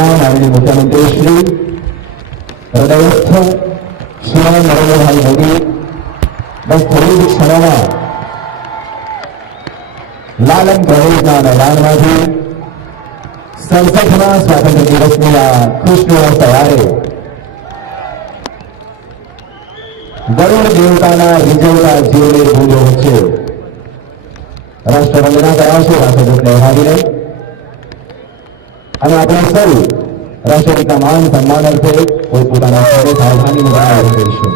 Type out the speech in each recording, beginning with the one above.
माननीय मुख्यमंत्री श्री हृदयस्थ श्री नरेंद्रभाई मोदी बस थोड़ी જ ક્ષણોમાં લાલન પ્રદેશના મેદાનમાંથી 67મા સ્વાતંત્ર્ય દિવસની આ ખુશનુમા સવારે વરુણ દેવતાના રીઝવતા જીવને ભૂલો વચ્ચે રાષ્ટ્રવંદના કરાવશે રાષ્ટ્રદૂત લહેરાવીને અને આપણે સૌ રાષ્ટ્રગીતના માન સન્માન અર્થે પોતપોતાના સ્થળે સાવધાનીનું ગાયન કરીશું.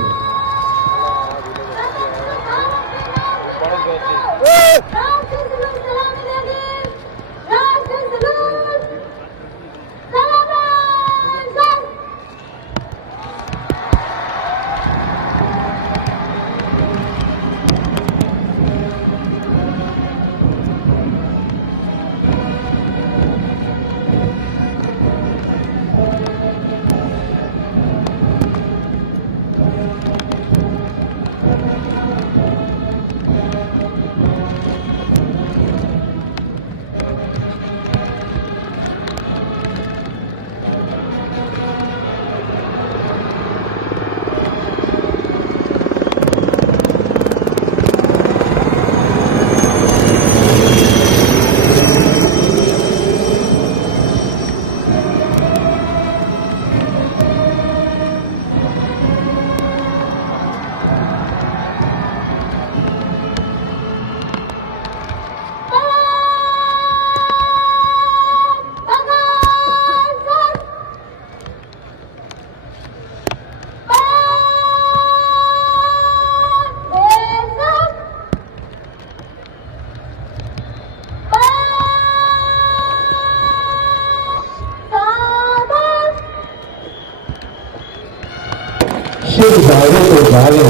शिव जावे तो जावे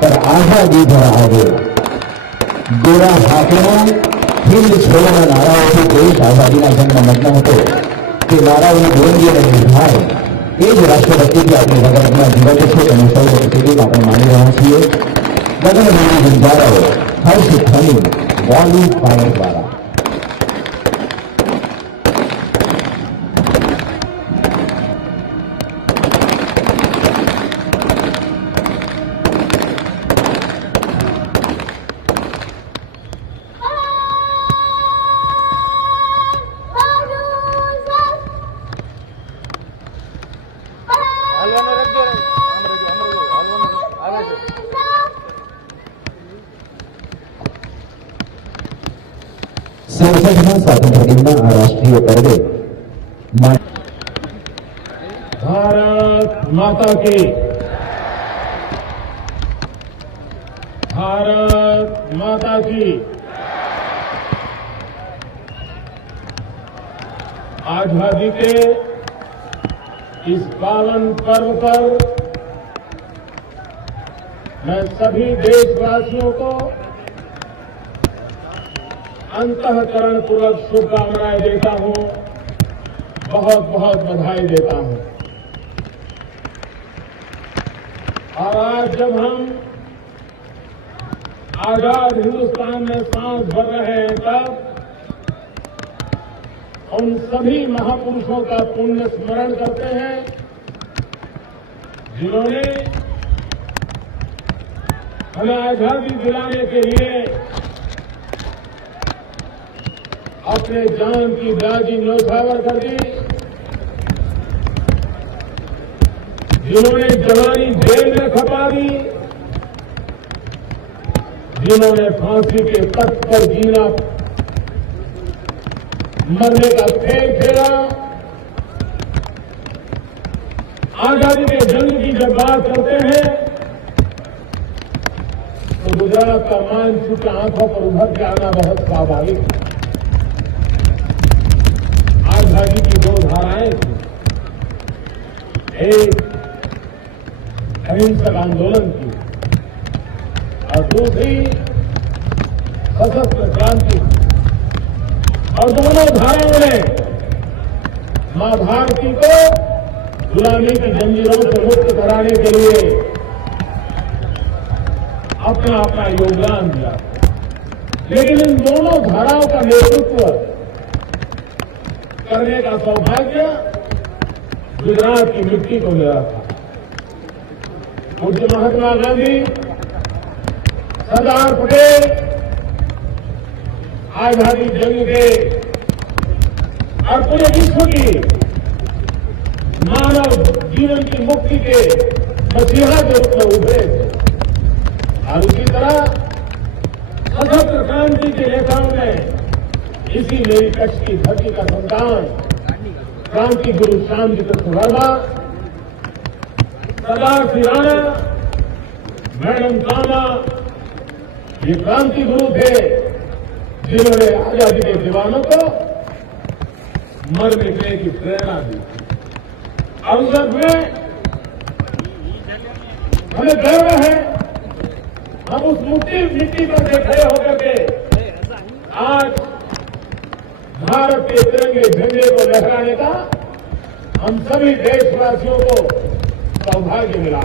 पर आजादी भर आवे. गोरा हाथों हिंद छोड़ना नाराओं देश आजादीना जंगમાં મગ્ન હતો તે નારાઓની ગોંગીને નિભાવે એ જ રાષ્ટ્રભક્તિથી આપણી રગતમાં જીવત છે અને સૌ સુધી આપણે માની રહ્યા છીએ. ગગનભેદી ઝંઝારાઓ હર્ષ ધ્વનિ વોલ્યુમ ફાયર દ્વારા स्वातंत्र दिनના આ રાષ્ટ્રીય પર્વે भारत माता की, भारत माता की। आजादी के इस पावन पर्व पर मैं सभी देशवासियों को अंतःकरण पूर्वक शुभकामनाएं देता हूं, बहुत बहुत बधाई देता हूं। और आज जब हम आजाद हिंदुस्तान में सांस भर रहे हैं तब उन सभी महापुरुषों का पुण्य स्मरण करते हैं जिन्होंने हमें आजादी दिलाने के लिए अपने जान की बाजी न्यौछावर कर दी, जिन्होंने जवानी जेल में खपा दी, जिन्होंने फांसी के तख्त पर जीना मरने का खेल खेला। आजादी के जंग की जब बात करते हैं तो गुजरात का मानसून आंखों पर उभर के आना बहुत स्वाभाविक है। आजादी की दो धाराएं थी, एक अहिंसक आंदोलन की और दूसरी सशस्त्र क्रांति। और दोनों धाराओं ने मां भारती को गुलामी की जंजीरों से मुक्त कराने के लिए अपना अपना योगदान दिया। लेकिन इन दोनों धाराओं का नेतृत्व करने का सौभाग्य गुजरात की मिट्टी को मिला था। पूज्य महात्मा गांधी, सरदार पटेल आजादी जंग के और पूरे विश्व की मानव जीवन की मुक्ति के मसीहा के रूप में उभरे थे। और उसी तरह सशस्त्र क्रांति के नेताओं ने इसी मेरी कच्छ की धरती का संतान क्रांति गुरु श्यामजी कृष्ण वर्मा, सरदार सिंह राणा, मैडम कामा, ये क्रांति गुरु थे जिन्होंने आजादी के दीवानों को मर मिटने की प्रेरणा दी। अवसर में हमें गर्व है, हम उस मिट्टी पर खड़े होकर के आज भारत के तिरंगे झंडे को लहराने का हम सभी देशवासियों को सौभाग्य मिला।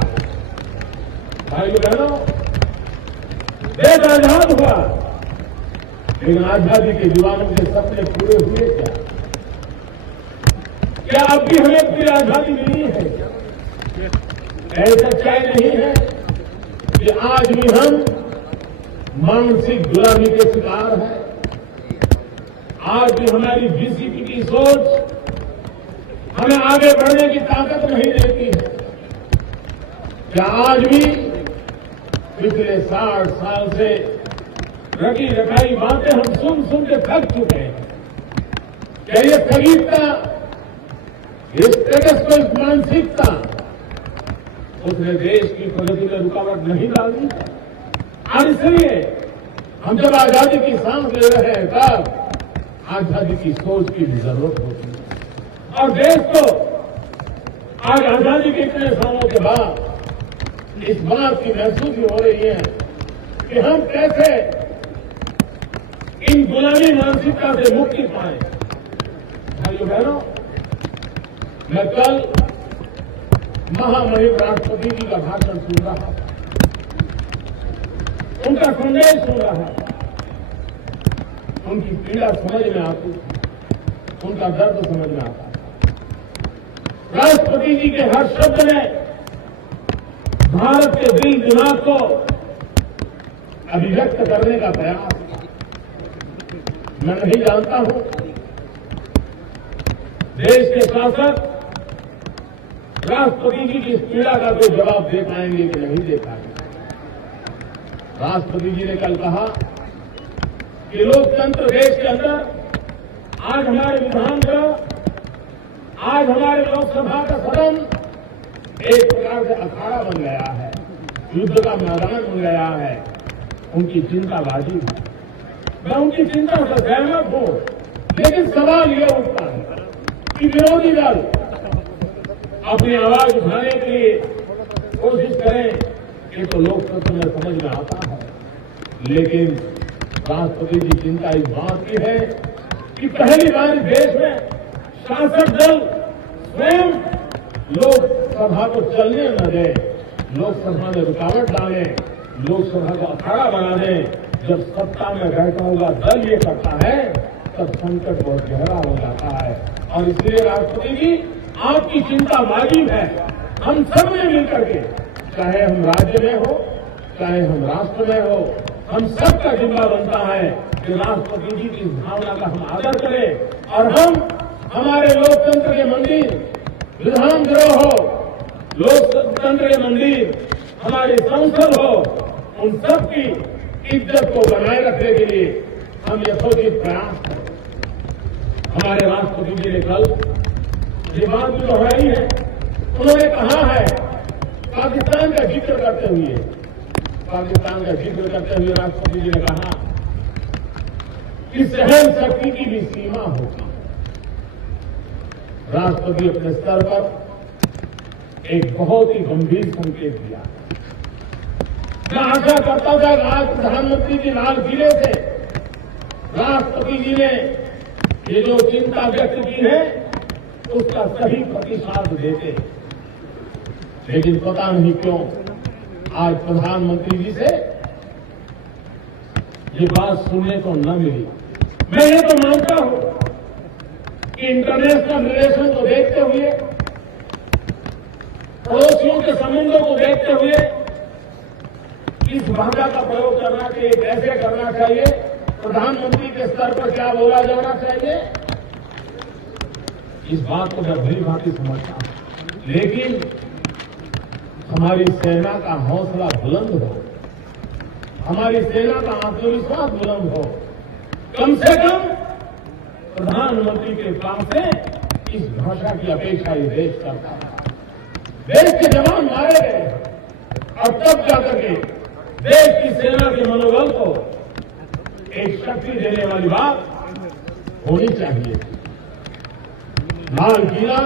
भाइयों बहनों, देश आजाद हुआ, लेकिन आजादी के दीवानों के सपने पूरे हुए क्या? क्या अब भी हमें पूरी आजादी मिली है? ऐसा सच्चाई नहीं है कि आज भी हम मानसिक गुलामी के शिकार हैं। आज भी हमारी बीसीपी की सोच हमें आगे बढ़ने की ताकत नहीं देती है। क्या आज भी पिछले 60 साल से रटी रटाई बातें हम सुन के थक चुके हैं? क्या ये स्थगितता, ये स्टेटस मानसिकता उसने देश की प्रगति में रुकावट नहीं डाली? और इसलिए हम जब आजादी की सांस ले रहे हैं तब आजादी की सोच की भी जरूरत होती है। और देश को आज आजादी के इतने सालों के बाद इस बात की महसूस हो रही है कि हम कैसे इन गुलामी मानसिकता से मुक्ति पाए। भाइयों बहनों, मैं कल महामहिम राष्ट्रपति जी का भाषण सुन रहा था, उनका संदेश सुन रहा था, उनकी पीड़ा समझ में आती, उनका दर्द समझ में आता। राष्ट्रपति जी के हर शब्द ने भारत के दिल दिमाग को अभिव्यक्त करने का प्रयास किया। मैं नहीं जानता हूं देश के शासक राष्ट्रपति जी की इस पीड़ा का कोई जवाब दे पाएंगे कि नहीं दे पाएंगे। राष्ट्रपति जी ने कल कहा कि लोकतंत्र देश के अंदर आज हमारे विधानसभा, आज हमारे लोकसभा का सदन एक प्रकार से अखाड़ा बन गया है, युद्ध का मैदान बन गया है। उनकी चिंता वाजिब है, मैं उनकी चिंता से सहमत हूं, लेकिन सवाल यह उठता है कि विरोधी दल अपनी आवाज उठाने के लिए कोशिश करें, ये तो लोकतंत्र में समझ में आता है। लेकिन राष्ट्रपति की चिंता इस बात की है कि पहली बार देश में शासक दल स्वयं लोकसभा को चलने न दे, लोकसभा में रुकावट डाले, लोकसभा को अखाड़ा बना दे। जब सत्ता में बैठा हुआ दल ये करता है तब संकट बहुत गहरा हो जाता है। और इसलिए राष्ट्रपति जी, आपकी चिंता वाजिब है। हम सब ने मिलकर के, चाहे हम राज्य में हो, चाहे हम राष्ट्र में हो, हम सबका जिम्मा बनता है कि राष्ट्रपति जी की इस भावना का हम आदर करें और हम हमारे लोकतंत्र के मंदिर, विधानगृह हो, लोकतंत्र के मंदिर, हमारी संसद हो, उन सब की इज्जत को बनाए रखने के लिए हम यथोचित प्रयास करें। हमारे राष्ट्रपति जी ने कल ये बात भी दोहराई है, उन्होंने कहा है, पाकिस्तान का जिक्र करते हुए राष्ट्रपति जी ने कहा कि सहन शक्ति की भी सीमा होगी। राष्ट्रपति अपने स्तर पर एक बहुत ही गंभीर संकेत दिया। मैं आशा करता था कि आज प्रधानमंत्री जी लाल किले से राष्ट्रपति जी ने ये जो चिंता व्यक्त की है उसका सही प्रतिसाद देते, लेकिन पता नहीं क्यों आज प्रधानमंत्री जी से ये बात सुनने को न मिली। मैं ये तो मानता हूं कि इंटरनेशनल रिलेशन को देखते हुए, पड़ोसियों के संबंधों को देखते हुए किस भाषा का प्रयोग करना चाहिए, कैसे करना चाहिए, प्रधानमंत्री के स्तर पर क्या बोला जाना चाहिए, इस बात को मैं भली भांति समझता हूं। लेकिन हमारी सेना का हौसला बुलंद हो, हमारी सेना का आत्मविश्वास बुलंद हो, कम से कम प्रधानमंत्री के काम से इस भाषा की अपेक्षा ये देश करता है। देश के जवान मारे गए और तब जाकर के देश की सेना के मनोबल को एक शक्ति देने वाली बात होनी चाहिए। लाल किला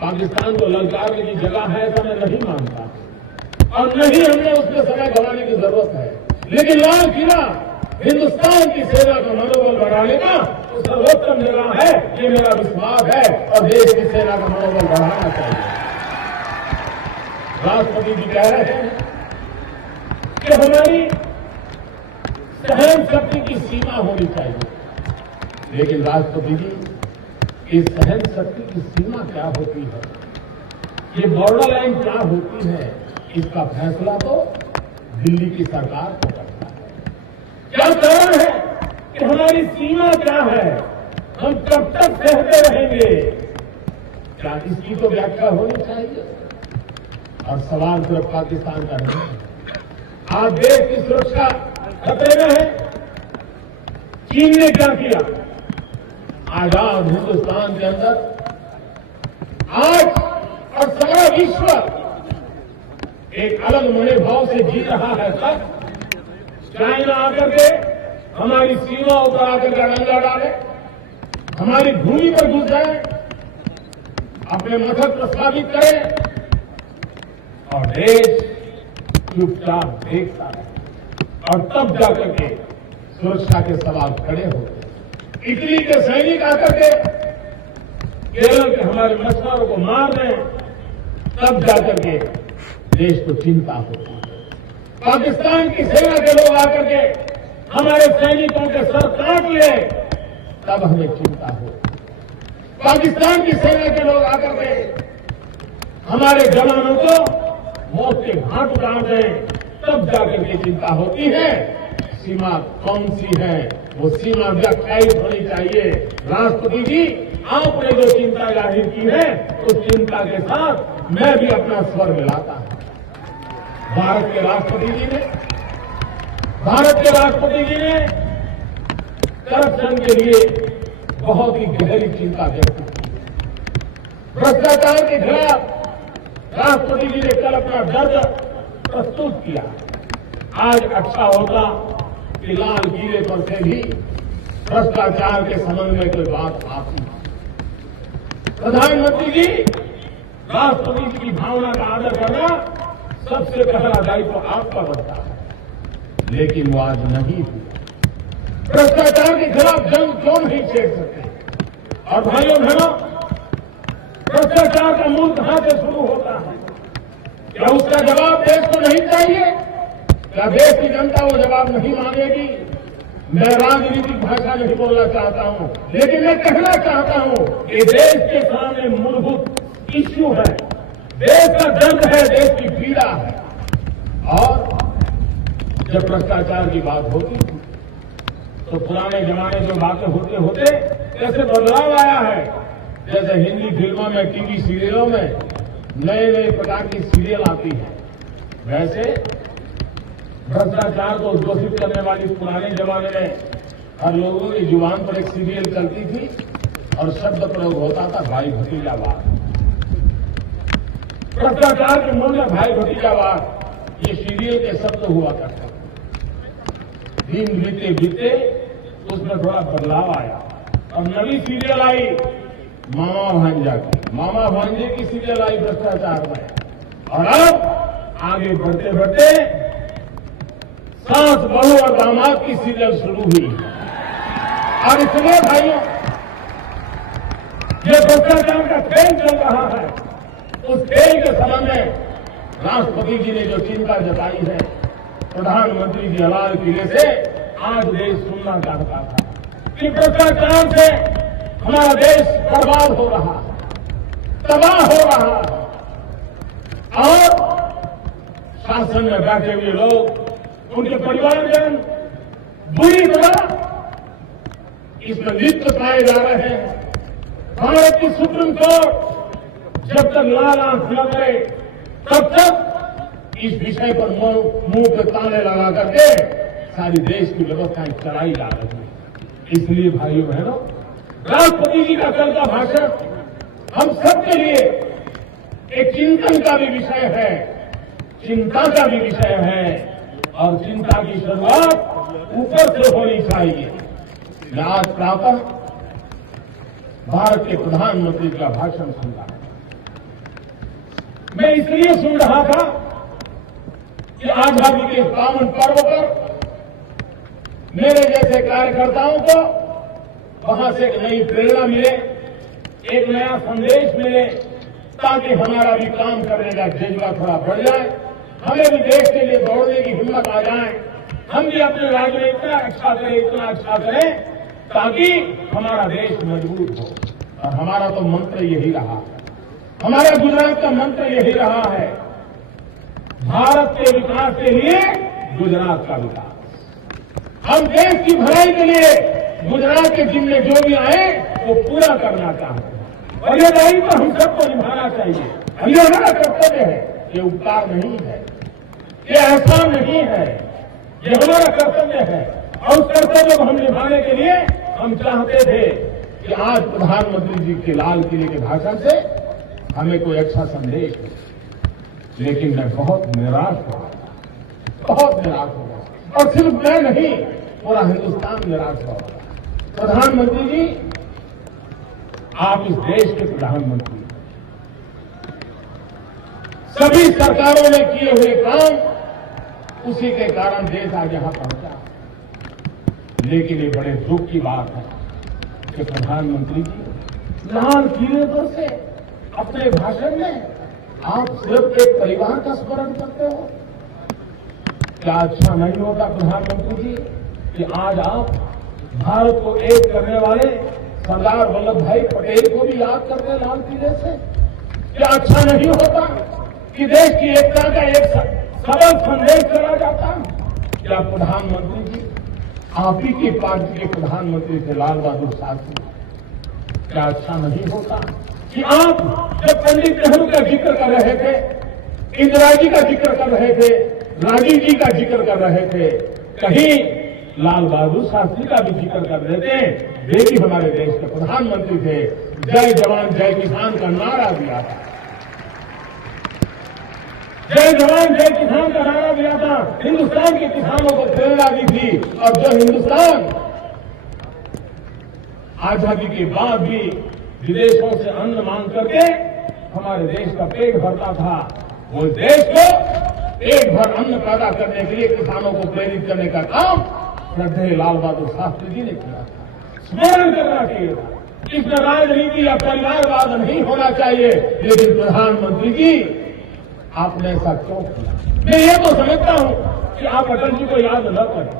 पाकिस्तान को ललकारने की जगह है, ऐसा मैं नहीं मानता और नहीं हमने उसमें समय गंवाने की जरूरत है। लेकिन लाल किला हिंदुस्तान की सेना का मनोबल बढ़ाने का तो सर्वोत्तम जगह है, ये मेरा विश्वास है और देश की सेना का मनोबल बढ़ाना चाहिए। राष्ट्रपति जी कह रहे हैं कि हमारी सहन शक्ति की सीमा होनी चाहिए। लेकिन राष्ट्रपति जी, इस सहन शक्ति की सीमा क्या होती है, ये बॉर्डर लाइन क्या होती है, इसका फैसला तो दिल्ली की सरकार को करता है। क्या कारण है कि हमारी सीमा क्या है, हम कब तक सहते रहेंगे, क्या इसकी तो व्याख्या होनी चाहिए। और सवाल सिर्फ पाकिस्तान का नहीं है, आज देश की सुरक्षा खतरे में है। चीन ने क्या किया, आजाद हिंदुस्तान के अंदर आज और सारा विश्व एक अलग मनोभाव से जी रहा है। सब चाइना आकर के हमारी सीमाओं पर आकर के डंगा डाले, हमारी भूमि पर घुस जाए, अपने मकसद प्रस्तावित करें और देश चुपचाप देखता है। और तब जाकर के सुरक्षा के सवाल खड़े होते। इटली के सैनिक आकर के केरल के हमारे मछुआरों को मार दें, तब जाकर के देश को चिंता होती है। पाकिस्तान की सेना के लोग आकर के हमारे सैनिकों के सर काट ले, तब हमें चिंता हो। पाकिस्तान की सेना के लोग आकर के हमारे जवानों को मौत के घाट उतार दें, तब जाकर के चिंता होती है। सीमा कौन सी है, वो सीमा व्याख्यायित होनी चाहिए। राष्ट्रपति जी, आपने जो चिंता जाहिर की है, उस चिंता के साथ मैं भी अपना स्वर मिलाता हूं। भारत के राष्ट्रपति जी ने करप्शन के लिए बहुत ही गहरी चिंता व्यक्त की। भ्रष्टाचार के खिलाफ राष्ट्रपति जी ने कल अपना दर्द प्रस्तुत किया। आज अच्छा होता कि लाल किले पर से भी भ्रष्टाचार के संबंध में कोई बात आती। प्रधानमंत्री जी, राष्ट्रपति जी की भावना का आदर करना सबसे पहला दायित्व आपका बनता है, लेकिन वो आज नहीं हुआ। भ्रष्टाचार के खिलाफ जंग क्यों नहीं छेड़ सकते? और भाइयों बहनों, भ्रष्टाचार का मूल कहां से शुरू होता है? क्या उसका जवाब देश को नहीं चाहिए? क्या देश की जनता वो जवाब नहीं मांगेगी? मैं राजनीतिक भाषा नहीं बोलना चाहता हूं, लेकिन मैं कहना चाहता हूं कि देश के सामने मूलभूत इश्यू है, देश का दर्द है, देश की पीड़ा है। और जब भ्रष्टाचार की बात होती थी तो पुराने जमाने जो बातें होते होते कैसे बदलाव आया है। जैसे हिंदी फिल्मों में, टीवी सीरियलों में नए नए प्रकार की सीरियल आती है, वैसे भ्रष्टाचार को उद्घोषित करने वाली पुराने जमाने में हर लोगों की जुबान पर एक सीरियल चलती थी और शब्द प्रयोग होता था भाई भतीजावाद। भ्रष्टाचार के मूल में भाई भतीजावाद, ये सीरियल के शब्द हुआ करते। दिन बीते बीते उसमें थोड़ा बदलाव आया और नई सीरियल आई मामा भांजा की, मामा भांजे की सीरियल आई भ्रष्टाचार में। और अब आगे बढ़ते बढ़ते सास बहू और दामाद की सीरियल शुरू हुई। और इसलिए भाइयों, ये भ्रष्टाचार का खेल चल रहा है। उस खेल के संबंध में राष्ट्रपति जी ने जो चिंता जताई है, प्रधानमंत्री जी लाल किले से आज देश सुनना चाहता था कि भ्रष्टाचार से हमारा देश बर्बाद हो रहा है, तबाह हो रहा है और शासन में बैठे हुए लोग, उनके परिवारजन बुरी तरह इसमें लिप्त पाए जा रहे हैं। भारत की सुप्रीम कोर्ट जब तक लाल आंख न करे तब तक इस विषय पर मुंह पे ताले लगा करके सारी देश की व्यवस्थाएं चलाई जा रही है। इसलिए भाइयों बहनों, राष्ट्रपति जी का कल का भाषण हम सबके लिए एक चिंतन का भी विषय है, चिंता का भी विषय है और चिंता की शुरुआत ऊपर से होनी चाहिए। मैं आज प्रातः भारत के प्रधानमंत्री का भाषण सुन रहा था। मैं इसलिए सुन रहा था कि आजादी के पावन पर्व पर मेरे जैसे कार्यकर्ताओं को वहां से एक नई प्रेरणा मिले, एक नया संदेश मिले, ताकि हमारा भी काम करने का जज्बा थोड़ा बढ़ जाए, हमें भी देश के लिए दौड़ने की हिम्मत आ जाए, हम भी अपने राज्य में इतना अच्छा करें ताकि हमारा देश मजबूत हो। और हमारा तो मंत्र यही रहा है, हमारा गुजरात का मंत्र यही रहा है, भारत के विकास के लिए गुजरात का विकास। हम देश की भलाई के लिए गुजरात के जिम्मे जो भी आए वो पूरा करना चाहते हैं और ये दायित्व हम सबको निभाना चाहिए। ये हमारा कर्तव्य है, ये उपकार नहीं है, ये एहसान नहीं है, ये हमारा कर्तव्य है। और उस कर्तव्य को हम निभाने के लिए हम चाहते थे कि आज प्रधानमंत्री जी के लाल किले के भाषण से हमें कोई अच्छा संदेश हो, लेकिन मैं बहुत निराश हुआ, बहुत निराश हुआ। और सिर्फ मैं नहीं, पूरा हिंदुस्तान निराश हुआ। प्रधानमंत्री जी, आप इस देश के प्रधानमंत्री, सभी सरकारों ने किए हुए काम, उसी के कारण देश आज यहां पहुंचा। लेकिन ये बड़े दुख की बात है कि प्रधानमंत्री जी लाल किले पर से अपने भाषण में आप सिर्फ एक परिवार का स्मरण करते हो। क्या अच्छा नहीं होता प्रधानमंत्री जी कि आज आप भारत को एक करने वाले सरदार वल्लभ भाई पटेल को भी याद करते लाल किले से? क्या अच्छा नहीं होता कि देश की एकता का एक सबल संदेश चला जाता? क्या प्रधानमंत्री जी, आप ही की पार्टी के प्रधानमंत्री थे लाल बहादुर शास्त्री, क्या अच्छा नहीं होता कि आप जब पंडित नेहरू का जिक्र कर रहे थे, इंदिरा जी का जिक्र कर रहे थे, राजीव जी का जिक्र कर रहे थे, कहीं लाल बहादुर शास्त्री का भी जिक्र कर रहे थे, वे भी हमारे देश के प्रधानमंत्री थे, जय जवान जय किसान का नारा दिया था, जय जवान जय किसान का नारा दिया था, हिंदुस्तान के किसानों को प्रेरणा दी थी। और जो हिंदुस्तान आजादी के बाद भी विदेशों से अन्न मांग करके हमारे देश का पेट भरता था, वो देश को पेट भर अन्न पैदा करने के लिए किसानों को प्रेरित करने का काम श्रद्धेय लाल बहादुर शास्त्री जी ने किया था। स्मरण करना चाहिए था। इसमें राजनीति या परिवारवाद नहीं होना चाहिए, लेकिन प्रधानमंत्री जी आपने ऐसा क्यों किया? मैं ये तो समझता हूं कि आप अटल जी को याद न करें,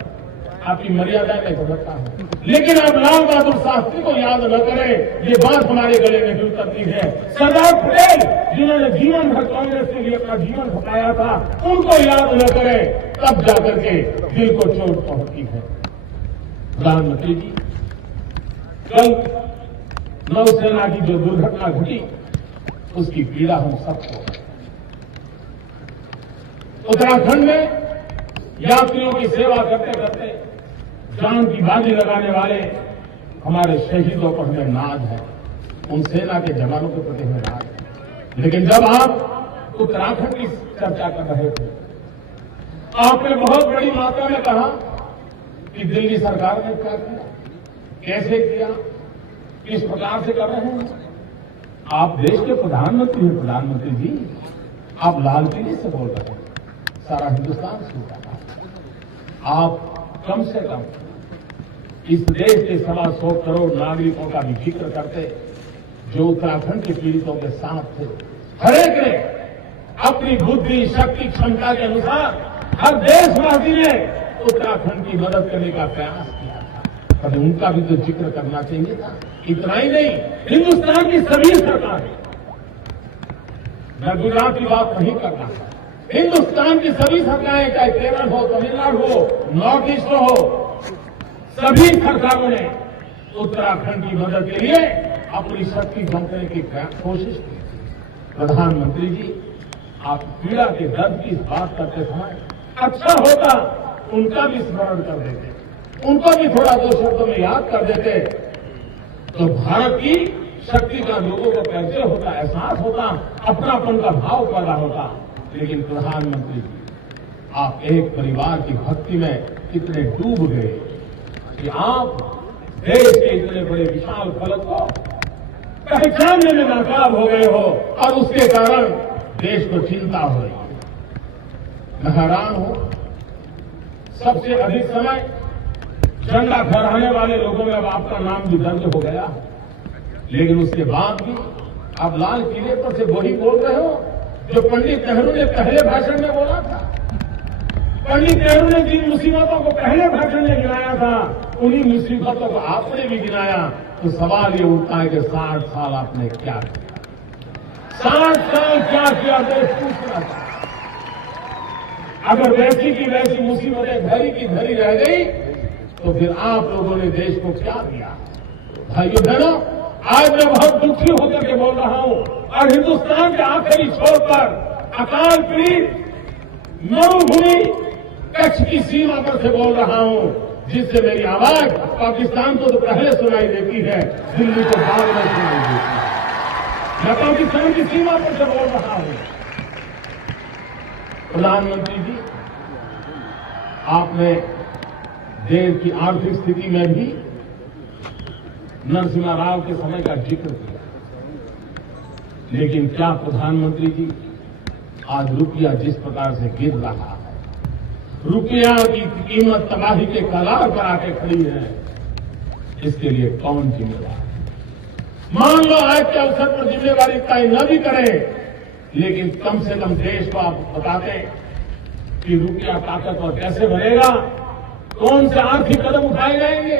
आपकी मर्यादा में समझता हूं, लेकिन आप लाल बहादुर शास्त्री को याद न करें, ये बात हमारे गले में भी उतरती है। सरदार पटेल जिन्होंने जीवन भर कांग्रेस के लिए अपना जीवन खपाया था, उनको याद न करें, तब जाकर के दिल को चोट पहुंचती है। प्रधानमंत्री जी, कल नौसेना की जो दुर्घटना घटी, उसकी पीड़ा हम सबको। उत्तराखंड में यात्रियों की सेवा करते करते जान की बाजी लगाने वाले हमारे शहीदों पर हमें नाज है, उन सेना के जवानों के प्रति हमें नाज है। लेकिन जब आप उत्तराखंड की चर्चा कर रहे थे, आपने बहुत बड़ी मात्रा में कहा कि दिल्ली सरकार ने क्या किया, कैसे किया, किस प्रकार से कर रहे हैं। आप देश के प्रधानमंत्री हैं प्रधानमंत्री जी, आप लाल किले से बोल रहे हैं, सारा हिंदुस्तान सुन रहा है। आप कम से कम इस देश के 125 करोड़ नागरिकों का भी जिक्र करते जो उत्तराखंड के पीड़ितों के साथ थे। हर एक ने अपनी बुद्धि, शक्ति, क्षमता के अनुसार हर देशवासी ने उत्तराखंड की मदद करने का प्रयास किया था। कभी उनका भी तो जिक्र करना चाहिए था। इतना ही नहीं, हिंदुस्तान की सभी सरकारें, मैं गुजरात की बात नहीं कर रहा, हिंदुस्तान की सभी सरकारें, चाहे केरल हो, तमिलनाडु हो, नॉर्थ ईस्ट हो, सभी सरकारों ने उत्तराखंड की मदद के लिए अपनी शक्ति जमाने की कोशिश की। प्रधानमंत्री जी, आप पीड़ा के दर्द की बात करते समय अच्छा होता उनका भी स्मरण कर देते, उनको भी थोड़ा दो शब्दों में याद कर देते, तो भारत की शक्ति का लोगों को कैसे होता, एहसास होता, अपनापन का भाव पैदा होता। लेकिन प्रधानमंत्री जी, आप एक परिवार की भक्ति में इतने डूब गए कि आप देश के इतने बड़े विशाल फलक को पहचानने में नाकाम हो गए हो और उसके कारण देश को चिंता हो रही है। मैं हैरान हूं, सबसे अधिक समय झंडा फहराने वाले लोगों में अब आपका नाम भी दर्ज हो गया, लेकिन उसके बाद भी आप लाल किले पर से वही बोल रहे हो जो पंडित नेहरू ने पहले भाषण में बोला था। पंडित नेहरू ने जिन मुसीबतों को पहले भाषण में गिनाया था, उन्हीं मुसीबतों को आपने भी गिनाया। तो सवाल ये उठता है कि 60 साल आपने क्या किया, 60 साल क्या किया, देश पूछना था। अगर वैसी की वैसी मुसीबतें धरी की धरी रह गई तो फिर आप लोगों ने देश को क्या दिया। भाइयों बहनों, आज मैं बहुत दुखी होकर के बोल रहा हूं और हिंदुस्तान के आखिरी छोर पर अकाल पीड़ित मरुभूमि कच्छ की सीमा पर से बोल रहा हूं, जिससे मेरी आवाज पाकिस्तान को तो पहले सुनाई देती है, दिल्ली को बाद में सुनाई देती है। मैं पाकिस्तान की सीमा पर से बोल रहा हूं। प्रधानमंत्री जी, आपने देश की आर्थिक स्थिति में भी नरसिम्हा राव के समय का जिक्र किया, लेकिन क्या प्रधानमंत्री जी, आज रुपया जिस प्रकार से गिर रहा है, रुपया की कीमत तबाही के कगार पर आके खड़ी है, इसके लिए कौन जिम्मेदार है? मान लो आज के अवसर पर जिम्मेवारी तय न भी करें, लेकिन कम से कम देश को आप बताते कि रुपया ताकतवर कैसे बनेगा, कौन से आर्थिक कदम उठाए जाएंगे।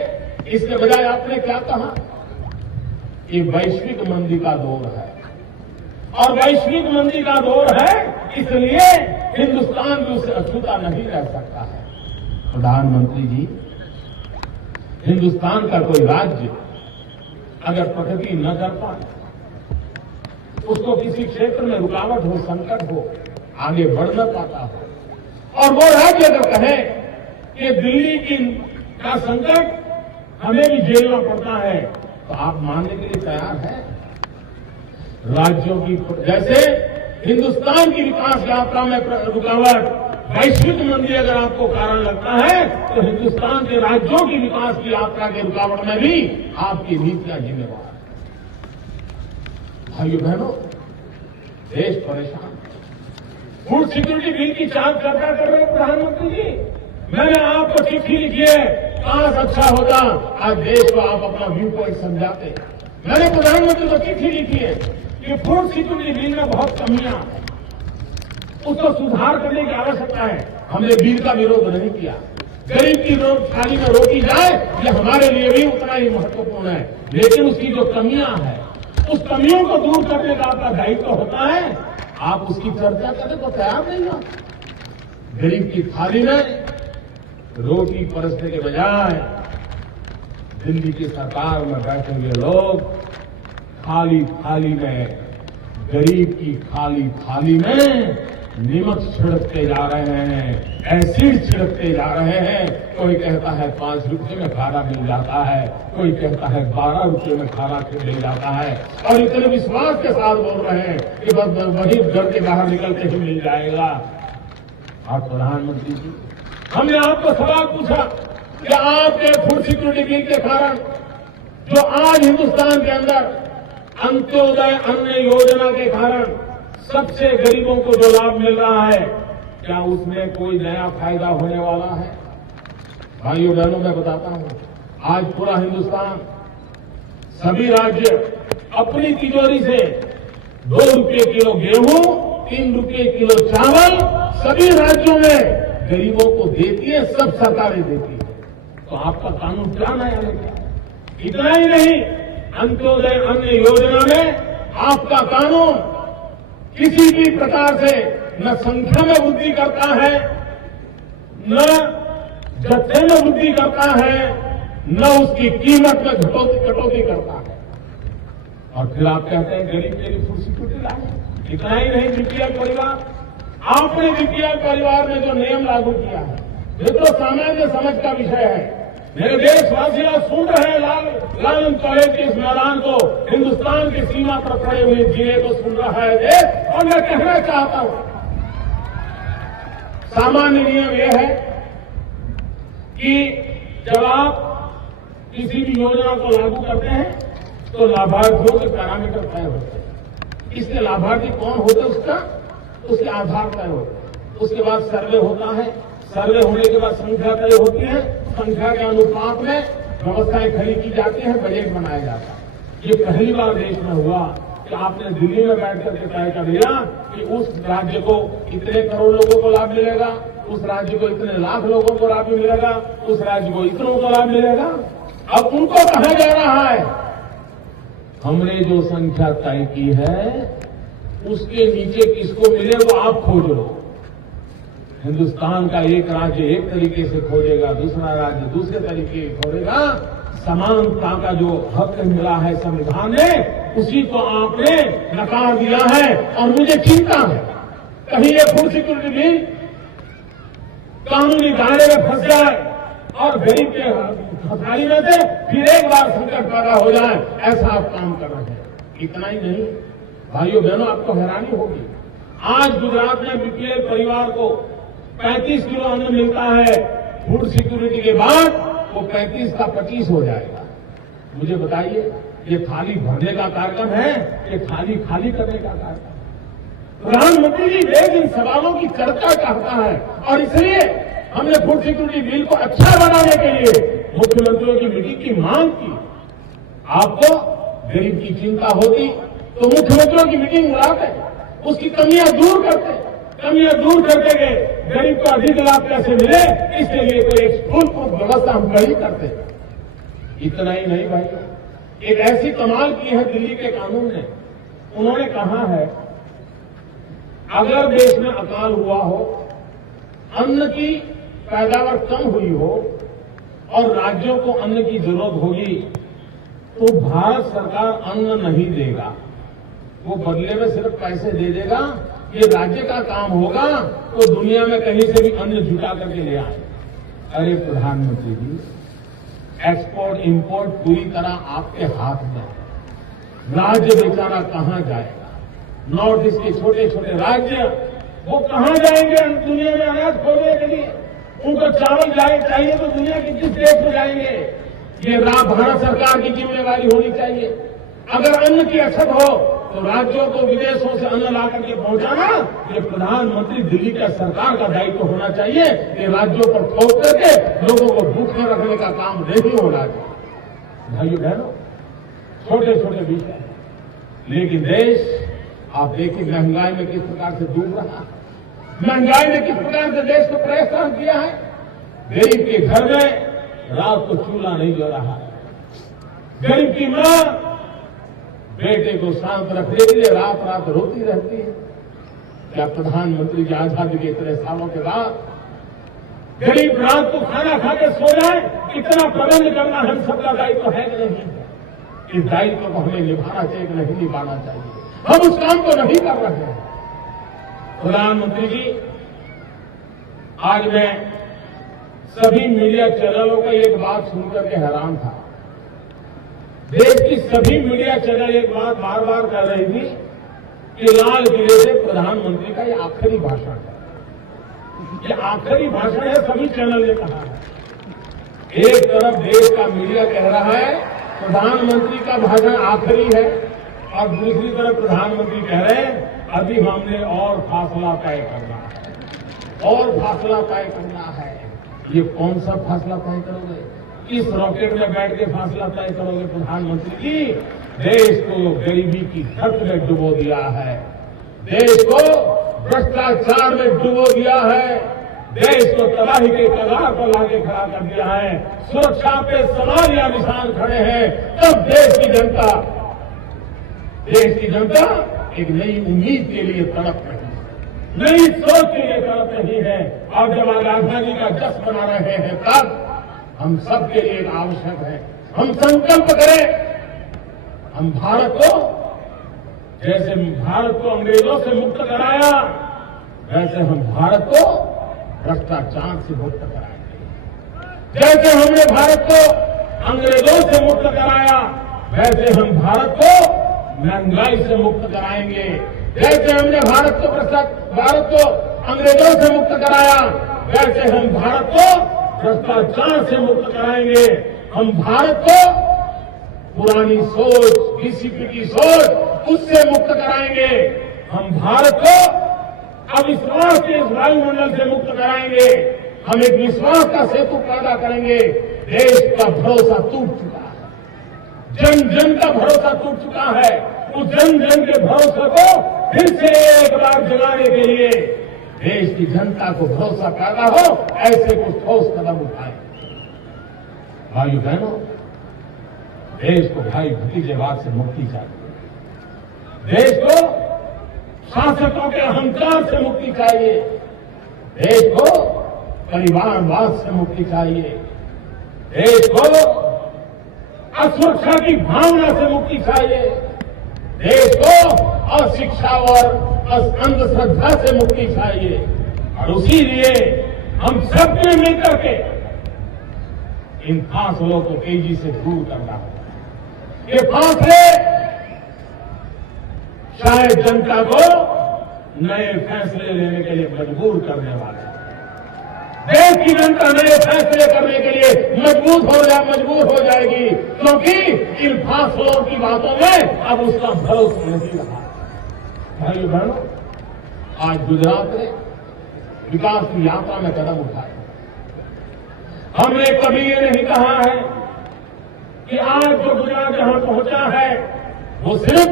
इसके बजाय आपने क्या कहा, ये वैश्विक मंदी का दौर है और वैश्विक मंदी का दौर है, इसलिए हिंदुस्तान भी उससे अछूता नहीं रह सकता है। प्रधानमंत्री जी, हिंदुस्तान का कोई राज्य अगर प्रगति न कर पाए, उसको किसी क्षेत्र में रुकावट हो, संकट हो, आगे बढ़ न पाता हो, और वो राज्य अगर कहे कि दिल्ली का संकट हमें भी झेलना पड़ता है, तो आप मानने के लिए तैयार हैं? राज्यों की जैसे हिंदुस्तान की विकास यात्रा में रुकावट, वैश्विक मंदी अगर आपको कारण लगता है, तो हिंदुस्तान के राज्यों की विकास की यात्रा के रुकावट में भी आपकी नीतियां जिम्मेवार है। भाइयों बहनों, देश परेशान, फूड सिक्योरिटी बिल की चाल चर्चा कर रहे हैं प्रधानमंत्री जी। मैंने आपको चिट्ठी लिखी है, काश अच्छा होता आज देश को आप अपना व्यू पॉइंट समझाते। मैंने प्रधानमंत्री को चिट्ठी लिखी है कि फूड सिक्योरिटी बिल में बहुत कमियां हैं, उसको सुधार करने की आवश्यकता है। हमने बिल का विरोध नहीं किया, गरीब की थाली में रोटी जाए ये हमारे लिए भी उतना ही महत्वपूर्ण है, लेकिन उसकी जो कमियां हैं, उस कमियों को दूर करने का आपका दायित्व होता है। आप उसकी चर्चा करने को तैयार नहीं हो। गरीब की थाली में रोटी परसने के बजाय दिल्ली की सरकार में बैठे हुए लोग खाली थाली में, गरीब की खाली थाली में नमक छिड़कते जा रहे हैं, एसिड छिड़कते जा रहे हैं। कोई कहता है 5 रुपये में खाना मिल जाता है, कोई कहता है 12 रुपये में खाना मिल जाता है, और इतने विश्वास के साथ बोल रहे हैं कि बस वही घर के बाहर निकलते ही मिल जाएगा। और प्रधानमंत्री जी, हमने आपको सवाल पूछा कि आपके फूड सिक्योरिटी बिल के कारण जो आज हिंदुस्तान के अंदर अंत्योदय अन्न योजना के कारण सबसे गरीबों को जो लाभ मिल रहा है, क्या उसमें कोई नया फायदा होने वाला है? भाइयों बहनों, मैं बताता हूं, आज पूरा हिंदुस्तान, सभी राज्य अपनी तिजोरी से 2 रुपये किलो गेहूं, 3 रुपये किलो चावल सभी राज्यों में गरीबों को देती है, सब सरकारें देती है। तो आपका कानून क्या नया लेके आया? इतना ही नहीं, अंत्योदय अन्न योजना में आपका कानून किसी भी प्रकार से न संख्या में वृद्धि करता है, न जत्थे में वृद्धि करता है, न उसकी कीमत में कटौती करता है। और फिर आप कहते हैं गरीब के लिए फूड सिक्योरिटी लाए। इतना ही नहीं, बीपीएल परिवार, आपने बीपीएल परिवार में जो नियम लागू किया है, ये तो सामान्य समझ का विषय है। मेरे देशवासी सुन रहे हैं लालन कॉलेज के इस मैदान को, हिंदुस्तान की सीमा पर खड़े हुए जिले को सुन रहा है देश। और मैं कहना चाहता हूं, सामान्य नियम यह है कि जब आप किसी भी योजना को लागू करते हैं तो लाभार्थियों के पैरामीटर तय होते हैं। इसलिए लाभार्थी कौन होता है उसका, उसके आधार तय होते हैं। उसके बाद सर्वे होता है, सर्वे होने के बाद संख्या तय होती है, संख्या के अनुपात में व्यवस्थाएं खड़ी की जाती हैं, बजट बनाया जाता है। ये पहली बार देश में हुआ कि आपने दिल्ली में बैठ करके तय कर दिया कि उस राज्य को इतने करोड़ लोगों को लाभ मिलेगा, उस राज्य को इतने लाख लोगों को लाभ मिलेगा, उस राज्य को इतनों को लाभ मिलेगा। अब उनको कहा जा रहा है हमने जो संख्या तय की है उसके नीचे किसको मिले वो आप खोजो। हिंदुस्तान का एक राज्य एक तरीके से खोजेगा, दूसरा राज्य दूसरे तरीके से खोजेगा। समानता का जो हक मिला है संविधान में, उसी को आपने नकार दिया है। और मुझे चिंता है कहीं ये फूड सिक्योरिटी बिल कानूनी दायरे में फंस जाए और गरीब के फंसाई में से फिर एक बार संकट पैदा हो जाए, ऐसा आप काम कर रहे हैं। इतना ही नहीं भाइयों बहनों, आपको हैरानी होगी, आज गुजरात में बीपीएल परिवार को 35 किलो अन्न मिलता है, फूड सिक्योरिटी के बाद वो 35 का 25 हो जाएगा। मुझे बताइए, ये थाली भरने का कार्यक्रम है, ये थाली खाली करने का कार्यक्रम? प्रधानमंत्री जी देश इन सवालों की चर्चा चाहता है और इसलिए हमने फूड सिक्योरिटी बिल को अच्छा बनाने के लिए मुख्यमंत्रियों की मीटिंग की मांग की। आपको गरीब की चिंता होती तो मुख्यमंत्रियों की मीटिंग बुलाते, उसकी कमियां दूर करते, कमियां दूर करके गए, गरीब को अधिक लाभ कैसे मिले इसके लिए कोई एक फूल व्यवस्था हम कहीं करते। इतना ही नहीं भाई, एक ऐसी कमाल की है दिल्ली के कानून ने, उन्होंने कहा है अगर देश में अकाल हुआ हो, अन्न की पैदावार कम हुई हो और राज्यों को अन्न की जरूरत होगी तो भारत सरकार अन्न नहीं देगा, वो बदले में सिर्फ पैसे दे देगा। ये राज्य का काम होगा तो दुनिया में कहीं से भी अन्न जुटा करके ले आए। अरे प्रधानमंत्री जी, एक्सपोर्ट इंपोर्ट पूरी तरह आपके हाथ में, राज्य बेचारा कहां जाएगा? नॉर्थ ईस्ट के छोटे छोटे राज्य वो कहां जाएंगे दुनिया में अनाज खोजने के लिए? उनको चावल चाहिए तो दुनिया के किस देश में जाएंगे? ये भारत सरकार की जिम्मेवारी होनी चाहिए। अगर अन्न की अछत हो तो राज्यों को विदेशों से अन्न ला करके पहुंचाना ये प्रधानमंत्री दिल्ली का सरकार का दायित्व होना चाहिए। ये राज्यों पर थोप करके लोगों को भूखे रखने का काम नहीं होना चाहिए। भाइयों बहनों, छोटे छोटे विषय हैं, लेकिन देश आप देखिए महंगाई में किस प्रकार से डूब रहा है, महंगाई ने किस प्रकार से देश को परेशान किया है। गरीब के घर में रात को चूल्हा नहीं जल रहा है, गरीब की मां बेटे को शांत रखने के लिए रात रात रोती रहती है। क्या प्रधानमंत्री की आजादी के इतने सालों के बाद गरीब रात को खाना खा के सो जाए, इतना प्रबंध करना हम सबका दायित्व है कि नहीं? इस दायित्व को हमें निभाना चाहिए कि नहीं निभाना चाहिए? हम उस काम को नहीं कर रहे हैं। प्रधानमंत्री जी, आज मैं सभी मीडिया चैनलों का एक बात सुनकर के हैरान था। देश की सभी मीडिया चैनल एक बात बार बार कर रही थी कि लाल किले से प्रधानमंत्री का ये आखिरी भाषण है, ये आखिरी भाषण है, सभी चैनल ने कहा है। एक तरफ देश का मीडिया कह रहा है प्रधानमंत्री का भाषण आखिरी है और दूसरी तरफ प्रधानमंत्री कह रहे हैं अभी हमने और फासला तय करना है, और फासला तय करना है। ये कौन सा फासला तय करोगे? किस रॉकेट में बैठ के फासला तय करोगे प्रधानमंत्री जी? देश को गरीबी की धरती में डुबो दिया है, देश को भ्रष्टाचार में डुबो दिया है, देश को तबाही के कगार पर लाके खड़ा कर दिया है, सुरक्षा पे सवाल या निशान खड़े हैं, तब देश की जनता एक नई उम्मीद के लिए तड़प रही है, नई सोच के लिए तड़प रही है। और जब आजादी का जश्न मना रहे हैं तब हम सबके लिए आवश्यक है हम संकल्प करें, हम भारत को जैसे भारत को अंग्रेजों से मुक्त कराया वैसे हम भारत को भ्रष्टाचार से मुक्त कराएंगे। जैसे हमने भारत को अंग्रेजों से मुक्त कराया वैसे हम भारत को महंगाई से मुक्त कराएंगे। जैसे हमने भारत को अंग्रेजों से मुक्त कराया वैसे हम भारत को भ्रष्टाचार से मुक्त कराएंगे। हम भारत को पुरानी सोच, डीसीपी की सोच उससे मुक्त कराएंगे। हम भारत को अविश्वास के इस वायुमंडल से मुक्त कराएंगे। हम एक विश्वास का सेतु पैदा करेंगे। देश का भरोसा टूट चुका है, जन जन का भरोसा टूट चुका है। उस जन जन के भरोसे को फिर से एक बार जगाने के लिए देश की जनता को भरोसा पैदा हो, ऐसे कुछ ठोस कदम उठाए। भाइयों बहनों, देश को भाई भतीजेवाद से मुक्ति चाहिए, देश को शासकों के अहंकार से मुक्ति चाहिए, देश को परिवारवाद से मुक्ति चाहिए, देश को असुरक्षा की भावना से मुक्ति चाहिए, देश को अशिक्षा और अंधश्रद्धा से मुक्ति चाहिए। और उसी लिए हम सबने मिलकर के इन फासलों को तेजी से दूर करना है। ये फासले शायद जनता को नए फैसले लेने के लिए मजबूर करने वाले हैं। देश की जनता नए फैसले करने के लिए मजबूर हो जाएगी, क्योंकि इन फासलों की बातों में अब उसका भरोसा नहीं रहा। भाइयों बहनों, आज गुजरात ने विकास की यात्रा में कदम उठाए। हमने कभी ये नहीं कहा है कि आज जो गुजरात जहां पहुंचा है वो सिर्फ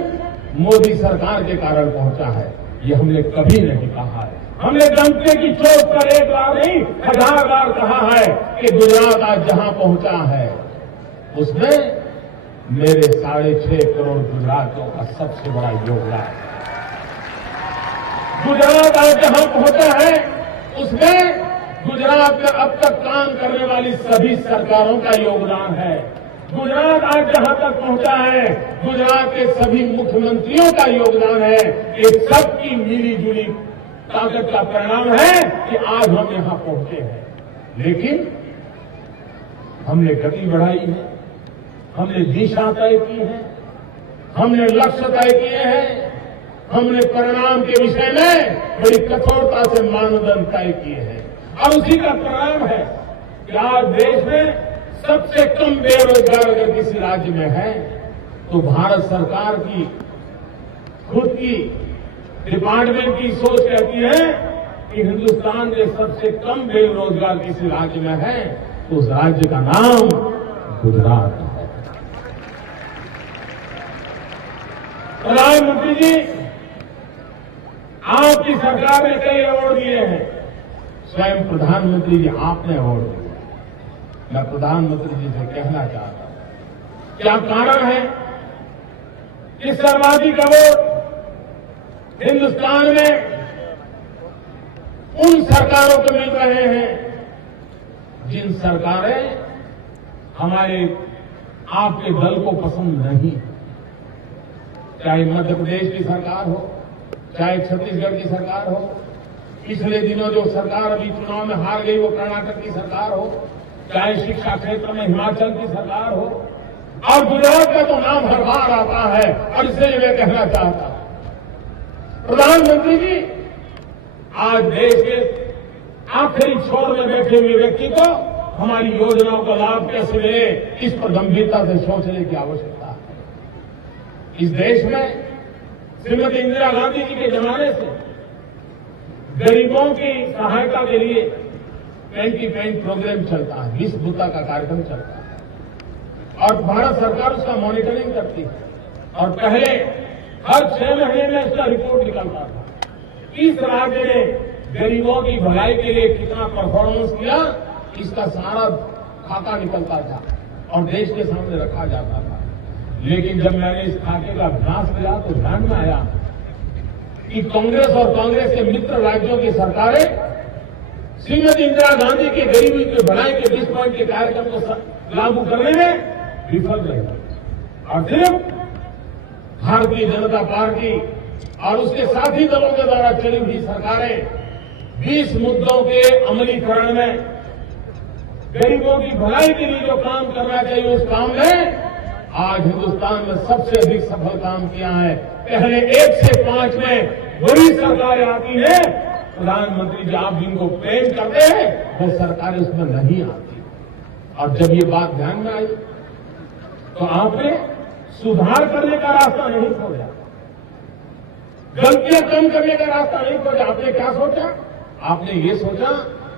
मोदी सरकार के कारण पहुंचा है, ये हमने कभी नहीं कहा है। हमने दमके की चोट पर एक बार नहीं 1000 बार कहा है कि गुजरात आज जहां पहुंचा है उसमें मेरे 6.5 करोड़ गुजरातियों का सबसे बड़ा योगदान है। गुजरात आज जहां पहुंचा है उसमें गुजरात में अब तक काम करने वाली सभी सरकारों का योगदान है। गुजरात आज जहां तक पहुंचा है गुजरात के सभी मुख्यमंत्रियों का योगदान है। ये सबकी मिली जुली ताकत का परिणाम है कि आज हम यहां पहुंचे हैं। लेकिन हमने गति बढ़ाई है, हमने दिशा तय की है, हमने लक्ष्य तय किए हैं, हमने परिणाम के विषय में बड़ी कठोरता से मानदंड तय किए हैं। और उसी का परिणाम है कि आज देश में सबसे कम बेरोजगार अगर किसी राज्य में है तो भारत सरकार की खुद की डिपार्टमेंट की सोच कहती है कि हिंदुस्तान में सबसे कम बेरोजगार किसी राज्य में है तो उस राज्य का नाम गुजरात है। प्रधानमंत्री जी, आपकी सरकार ने कई अवार्ड दिए हैं, स्वयं प्रधानमंत्री जी आपने अवार्ड दिया। मैं प्रधानमंत्री जी से कहना चाहता हूं, क्या कारण है कि सर्वाधिक अवार्ड हिंदुस्तान में उन सरकारों को मिल रहे हैं जिन सरकारें हमारे आपके दल को पसंद नहीं, चाहे मध्य प्रदेश की सरकार हो, चाहे छत्तीसगढ़ की सरकार हो, पिछले दिनों जो सरकार अभी चुनाव में हार गई वो कर्नाटक की सरकार हो, चाहे शिक्षा क्षेत्र में हिमाचल की सरकार हो, और गुजरात का तो नाम हर बार आता है। और इसलिए मैं कहना चाहता हूं, प्रधानमंत्री जी, आज देश के आखिरी छोर में बैठे हुए व्यक्ति को हमारी योजनाओं का लाभ कैसे मिले, इस पर गंभीरता से सोचने की आवश्यकता है। इस देश में श्रीमती इंदिरा गांधी जी के जमाने से गरीबों की सहायता के लिए पेन प्रोग्राम चलता है, 20 बुद्धा का कार्यक्रम चलता है और भारत सरकार उसका मॉनिटरिंग करती है। और पहले हर 6 महीने में इसका रिपोर्ट निकलता था। इस राज्य ने गरीबों की भलाई के लिए कितना परफॉर्मेंस किया, इसका सारा खाका निकलता था और देश के सामने रखा जाता था। लेकिन जब मैंने इस खाके का अभ्यास किया तो ध्यान में आया कि कांग्रेस और कांग्रेस के मित्र राज्यों की सरकारें श्रीमती इंदिरा गांधी के गरीबी के भलाई के 20 पॉइंट के कार्यक्रम को लागू करने में विफल रही और सिर्फ भारतीय जनता पार्टी और उसके साथी दलों के द्वारा चली हुई सरकारें 20 मुद्दों के अमलीकरण में, गरीबों की भलाई के लिए जो काम करना चाहिए उस काम में आज हिंदुस्तान में सबसे अधिक सफल काम किया है। पहले 1 से 5 में बड़ी सरकारें आती है, प्रधानमंत्री जी आप जिनको प्रेम करते हैं वो सरकारें उसमें नहीं आती। और जब ये बात ध्यान में आई तो आपने सुधार करने का रास्ता नहीं खोजा, गलतियां कम करने का रास्ता नहीं खोजा। आपने क्या सोचा? आपने ये सोचा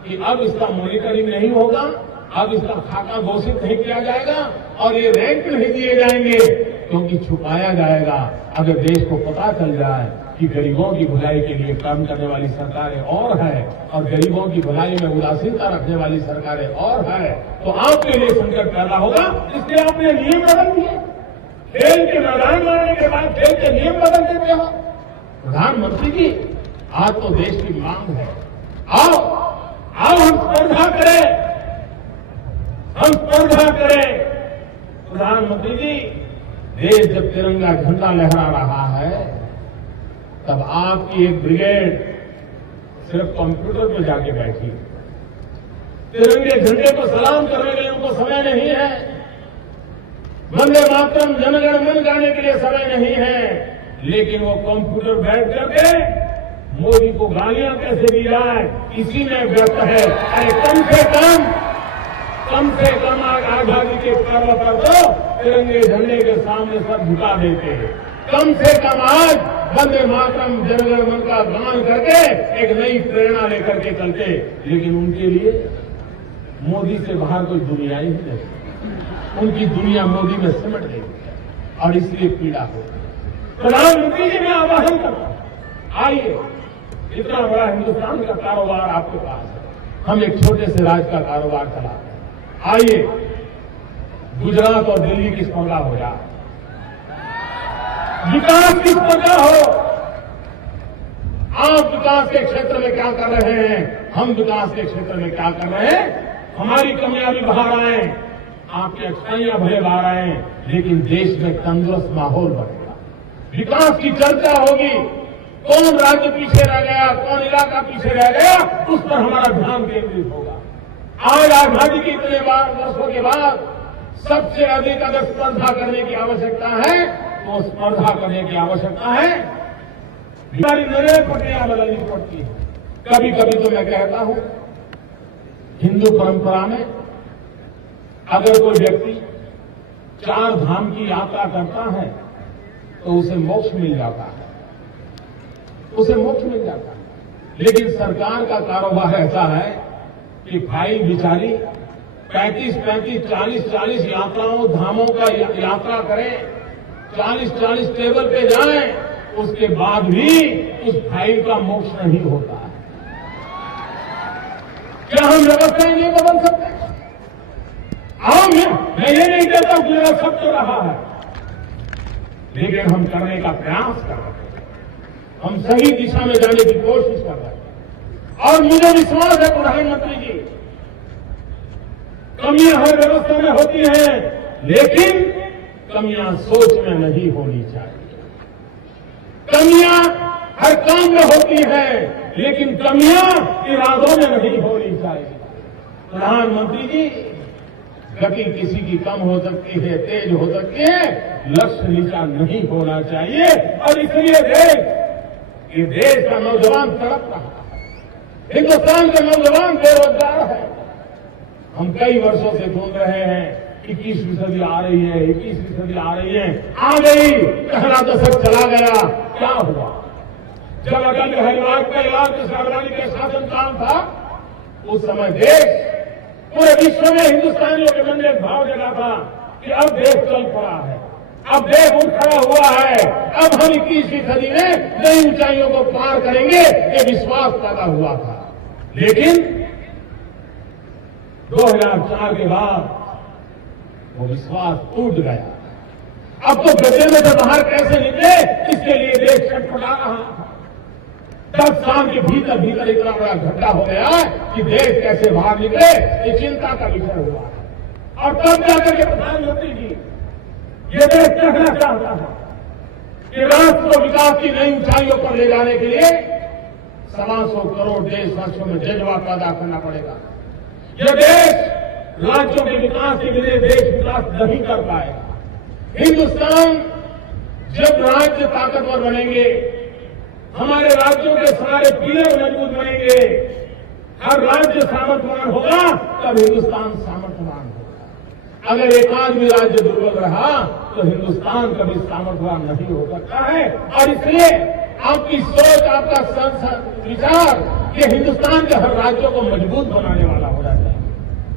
कि अब इसका मॉनिटरिंग नहीं होगा, अब इसका खाका घोषित नहीं किया जाएगा और ये रैंक नहीं दिए जाएंगे क्योंकि छुपाया जाएगा। अगर देश को पता चल जाए कि गरीबों की भलाई के लिए काम करने वाली सरकारें और है और गरीबों की भलाई में उदासीनता रखने वाली सरकारें और है तो आपके लिए संकट पैदा होगा। इसलिए आपने नियम बदल दिए। खेल के मैदान में आने के बाद खेल के नियम बदल देते हो। प्रधानमंत्री जी आज तो देश की मांग है, आओ हम स्पर्धा करें, हम स्पर्धा करें। प्रधानमंत्री जी देश जब तिरंगा झंडा लहरा रहा है तब आपकी एक ब्रिगेड सिर्फ कंप्यूटर पर जाके बैठी, तिरंगे झंडे को सलाम करने के लिए उनको समय नहीं है, वंदे मातरम जनगण मन गाने के लिए समय नहीं है, लेकिन वो कंप्यूटर बैठ करके मोदी को गालियां कैसे दी जाए इसी में व्यस्त है। अरे कम से कम आजादी के पर्व पर तो तिरंगे झंडे के सामने सब झुका देते हैं। कम से कम आज वंदे मातरम जनगण मन का गान करके एक नई प्रेरणा लेकर के चलते, लेकिन उनके लिए मोदी से बाहर कोई दुनिया ही नहीं, उनकी दुनिया मोदी में सिमट गई और इसलिए पीड़ा हो। प्रधानमंत्री जी मैं आह्वान करता हूं, आइए, इतना बड़ा हिंदुस्तान का कारोबार आपके पास है, हम एक छोटे से राज्य का कारोबार चलाते हैं। आइए गुजरात और दिल्ली की स्पर्धा हो जाए, विकास की स्पर्धा हो। आप विकास के क्षेत्र में क्या कर रहे हैं, हम विकास के क्षेत्र में क्या कर रहे हैं। हमारी कमियां भी बाहर आए, आपकी अच्छाइयां भले बाहर आए, लेकिन देश में तंदुरुस्त माहौल बनेगा, विकास की चर्चा होगी। कौन राज्य पीछे रह गया, कौन इलाका पीछे रह गया, उस पर हमारा ध्यान केंद्रित होगा। आज आजादी के इतने वर्षों के बाद सबसे अधिक अगर स्पर्धा करने की आवश्यकता है तो स्पर्धा करने की आवश्यकता है। हमारी नजरें प्रक्रिया बदलनी पड़ती है। कभी कभी तो मैं कहता हूं हिंदू परंपरा में अगर कोई व्यक्ति 4 धाम की यात्रा करता है तो उसे मोक्ष मिल जाता है, उसे मोक्ष मिल जाता है। लेकिन सरकार का कारोबार ऐसा है कि फाइल बिचारी 35, 40 यात्राओं धामों का यात्रा करें, 40 टेबल पे जाएं, उसके बाद भी उस फाइल का मोक्ष नहीं होता है। क्या हम व्यवस्थाएं नहीं बदल सकते? मैं ये नहीं कहता हूं कि मेरा सब तो रहा है, लेकिन हम करने का प्रयास कर रहे हैं, हम सही दिशा में जाने की कोशिश कर रहे हैं। और मुझे विश्वास है प्रधानमंत्री जी, कमियां हर व्यवस्था में होती हैं, लेकिन कमियां सोच में नहीं होनी चाहिए। कमियां हर काम में होती हैं, लेकिन कमियां इरादों में नहीं होनी चाहिए। प्रधानमंत्री जी गति किसी की कम हो सकती है, तेज हो सकती है, लक्ष्य नीचा नहीं होना चाहिए। और इसलिए ये देश का नौजवान तड़प रहा है, हिंदुस्तान का नौजवान बेरोजगार है। हम कई वर्षों से ढूंढ रहे हैं 21वीं सदी आ रही है, 21वीं सदी आ रही है, आ गई, पहला दशक चला गया, क्या हुआ? जब अटल बिहारी वाजपेयी लाल कृष्ण आडवाणी के शासन काल था, उस समय देश पूरे विश्व में हिंदुस्तानियों के मन में एक भाव जगा था कि अब देश चल पड़ा है, अब देश उठ खड़ा हुआ है। अब हम 21वीं सदी में नई ऊंचाइयों को पार करेंगे, ये विश्वास पैदा हुआ था। लेकिन 2004 के बाद वो विश्वास टूट गया। अब तो गड्ढे में से बाहर कैसे निकले, इसके लिए देश छटपटा रहा था। 10 साल के भीतर भीतर इतना बड़ा गड्ढा हो गया है कि देश कैसे बाहर निकले, ये चिंता का विषय हुआ। और तब जाकर के प्रधानमंत्री जी ये देश कहना चाहता था कि राष्ट्र को विकास की नई ऊंचाइयों पर ले जाने के लिए 125 करोड़ देशवासियों में जज्बा पैदा करना पड़ेगा। यह देश राज्यों के विकास के लिए देश विकास नहीं कर पाएगा। हिंदुस्तान जब राज्य ताकतवर बनेंगे, हमारे राज्यों के सारे पिलर मजबूत बनेंगे, हर राज्य सामर्थ्यवान होगा, तब हिंदुस्तान सामर्थ्यवान होगा। अगर एक आदमी राज्य दुर्बल रहा तो हिंदुस्तान कभी सामर्थ्यवान नहीं हो सकता है। और इसलिए आपकी सोच, आपका विचार ये हिंदुस्तान के हर राज्यों को मजबूत बनाने वाला होना चाहिए।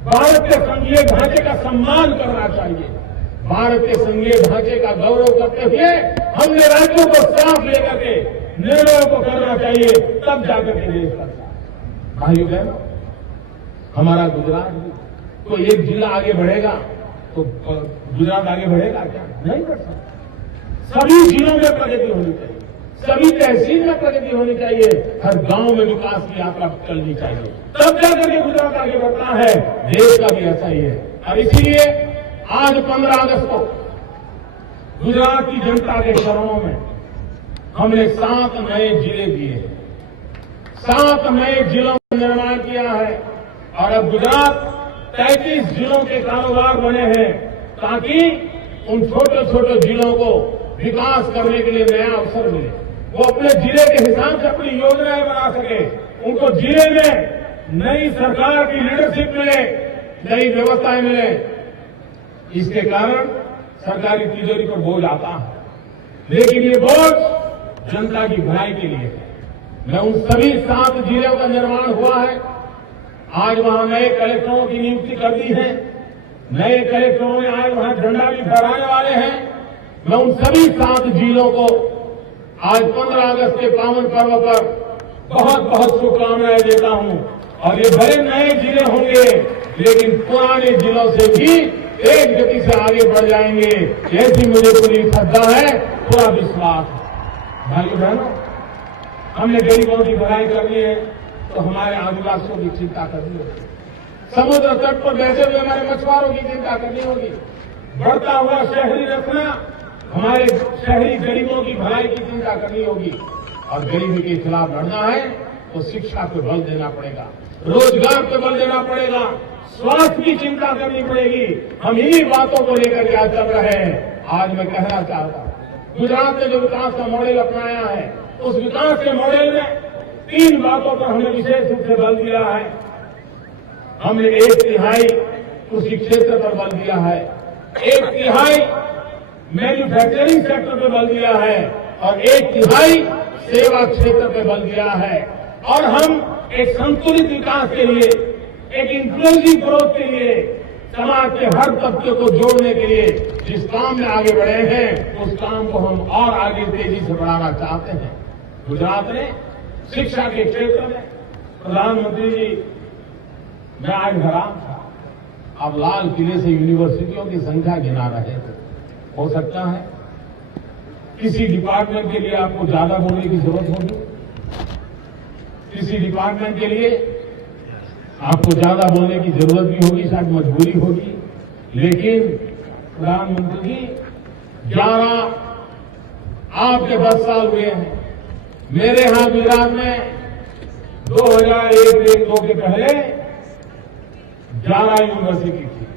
भारत के संघीय ढांचे का सम्मान करना चाहिए। भारत के संघीय ढांचे का गौरव करते हुए हमने राज्यों को साथ लेकर के निर्णयों को करना चाहिए, तब जाकर के देश करता है। भाइयों बहनों, हमारा गुजरात भी कोई एक जिला आगे बढ़ेगा तो गुजरात आगे बढ़ेगा क्या? नहीं बढ़ सकता। सभी जिलों में प्रगति होनी चाहिए, सभी तहसील में प्रगति होनी चाहिए, हर गांव में विकास की यात्रा चलनी चाहिए, तब जाकर के गुजरात आगे बढ़ता है। देश का भी ऐसा ही है। और इसीलिए आज 15 अगस्त को गुजरात की जनता के चरणों में हमने 7 नए जिले दिए, 7 नए जिलों का निर्माण किया है। और अब गुजरात 33 जिलों के कारोबार बने हैं, ताकि उन छोटे छोटे जिलों को विकास करने के लिए नया अवसर मिले। वो अपने जिले के हिसाब से अपनी योजनाएं बना सके, उनको जिले में नई सरकार की लीडरशिप मिले, नई व्यवस्थाएं मिले। इसके कारण सरकारी तिजोरी पर बोझ आता है, लेकिन ये बोझ जनता की भलाई के लिए है। मैं उन सभी 7 जिलों का निर्माण हुआ है। आज वहां नए कलेक्टरों की नियुक्ति कर दी है। नए कलेक्टरों ने आज वहां झंडा भी फहराने वाले हैं। मैं उन सभी 7 जिलों को आज 15 अगस्त के पावन पर्व पर बहुत बहुत शुभकामनाएं देता हूं। और ये भले नए जिले होंगे, लेकिन पुराने जिलों से भी तेज गति से आगे बढ़ जाएंगे, ऐसी मुझे पूरी श्रद्धा है, पूरा विश्वास है। भाइयों बहनों, हमने गरीबों की भलाई करनी है तो हमारे आदिवासियों की चिंता करनी होगी, समुद्र तट पर बैठे हुए हमारे मछुआरों की चिंता करनी होगी, बढ़ता हुआ शहरी रखना, हमारे शहरी गरीबों की भलाई की चिंता करनी होगी। और गरीबी के खिलाफ लड़ना है तो शिक्षा पे बल देना पड़ेगा, रोजगार पे बल देना पड़ेगा, स्वास्थ्य की चिंता करनी पड़ेगी। हम इन्हीं बातों को लेकर के आज चल रहे हैं। आज मैं कहना चाहता हूं, गुजरात ने जो विकास का मॉडल अपनाया है, उस विकास के मॉडल में 3 बातों पर हमने विशेष रूप से बल दिया है। हमने 1/3 कृषि क्षेत्र पर बल दिया है, 1/3 मैन्युफैक्चरिंग सेक्टर पर बल दिया है और 1/3 सेवा क्षेत्र पर बल दिया है। और हम एक संतुलित विकास के लिए, एक इंक्लूसिव ग्रोथ के लिए, समाज के हर तबके को जोड़ने के लिए जिस काम में आगे बढ़े हैं, उस काम को हम और आगे तेजी से बढ़ाना चाहते हैं। गुजरात ने शिक्षा के क्षेत्र में, प्रधानमंत्री जी, मैं आज हैरान था, आप लाल किले से यूनिवर्सिटियों की संख्या गिना रहे थे। हो सकता है किसी डिपार्टमेंट के लिए आपको ज्यादा बोलने की जरूरत होगी, किसी डिपार्टमेंट के लिए आपको ज्यादा बोलने की जरूरत भी होगी, शायद मजबूरी होगी। लेकिन प्रधानमंत्री जी, 11 आपके 10 साल हुए हैं। मेरे यहां गुजरात में 2001-2 के पहले 11 यूनिवर्सिटी थी।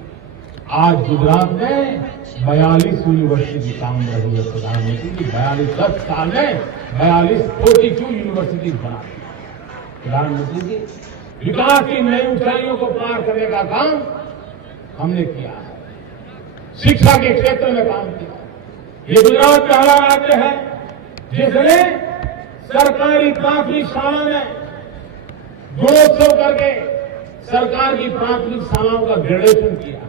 आज गुजरात में 42 यूनिवर्सिटी काम रही है। प्रधानमंत्री जी 10 साल में 42 यूनिवर्सिटी बना दी। प्रधानमंत्री जी, विकास की नई ऊंचाइयों को पार करने का काम हमने किया है, शिक्षा के क्षेत्र में काम किया। ये गुजरात पहला राज्य है जिसने सरकारी प्राथमिक शाला में गुणोत्सव करके सरकार की प्राथमिक शालाओं का ग्रेडेशन किया।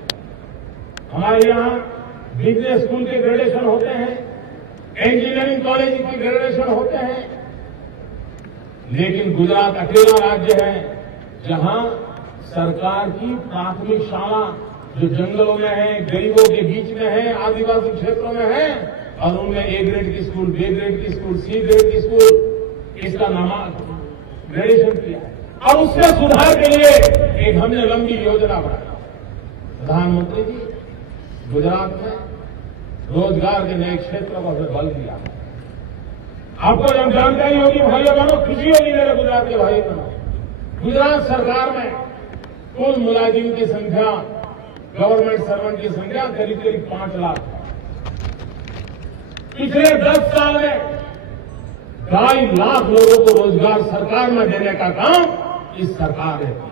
हमारे यहां बिजनेस स्कूल के ग्रेजुएशन होते हैं, इंजीनियरिंग कॉलेज के ग्रेजुएशन होते हैं, लेकिन गुजरात अकेला राज्य है जहां सरकार की प्राथमिक शाला जो जंगलों में है, गरीबों के बीच में है, आदिवासी क्षेत्रों में है, और उनमें ए ग्रेड की स्कूल, बी ग्रेड की स्कूल, सी ग्रेड की स्कूल, इसका ग्रेजुएशन किया है। और उसके सुधार के लिए एक हमने लंबी योजना बनाई। प्रधानमंत्री जी, गुजरात में रोजगार के नए क्षेत्रों को हमें बल दिया। आपको जब जानकारी होगी भाइयों बहनों, खुशी होगी मेरे गुजरात के भाइयों बहनों, गुजरात सरकार में कुल मुलाजिम की संख्या, गवर्नमेंट सर्वेंट की संख्या करीब करीब 5 लाख है। पिछले 10 साल में 2.5 लाख लोगों को रोजगार सरकार में देने का काम इस सरकार ने किया।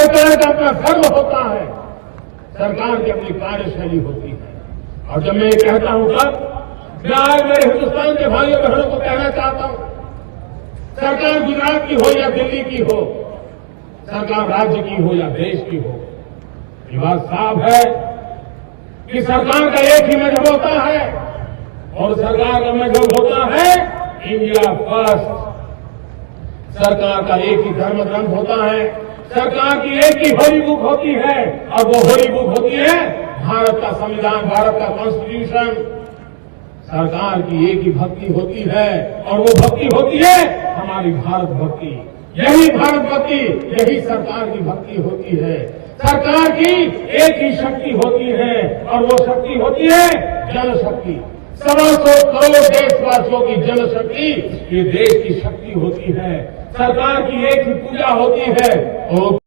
सरकार का अपना धर्म होता है, सरकार की अपनी कार्यशैली होती है। और जब मैं ये कहता हूं तब मैं आज मेरे हिंदुस्तान के भाइयों बहनों को कहना चाहता हूं, सरकार गुजरात की हो या दिल्ली की हो, सरकार राज्य की हो या देश की हो, ये बात साफ है कि सरकार का एक ही मजहब होता है और सरकार का मजहब होता है इंडिया फर्स्ट। सरकार का एक ही धर्म ग्रंथ होता है, सरकार की एक ही होली बुक होती है और वो होली बुक होती है भारत का संविधान, भारत का कॉन्स्टिट्यूशन। सरकार की एक ही भक्ति होती है और वो भक्ति होती है हमारी भारत भक्ति। यही भारत भक्ति, यही सरकार की भक्ति होती है। सरकार की एक ही शक्ति होती है और वो शक्ति होती है जनशक्ति। 125 करोड़ देशवासियों की जनशक्ति ये देश की शक्ति होती है। सरकार की एक ही पूजा होती है और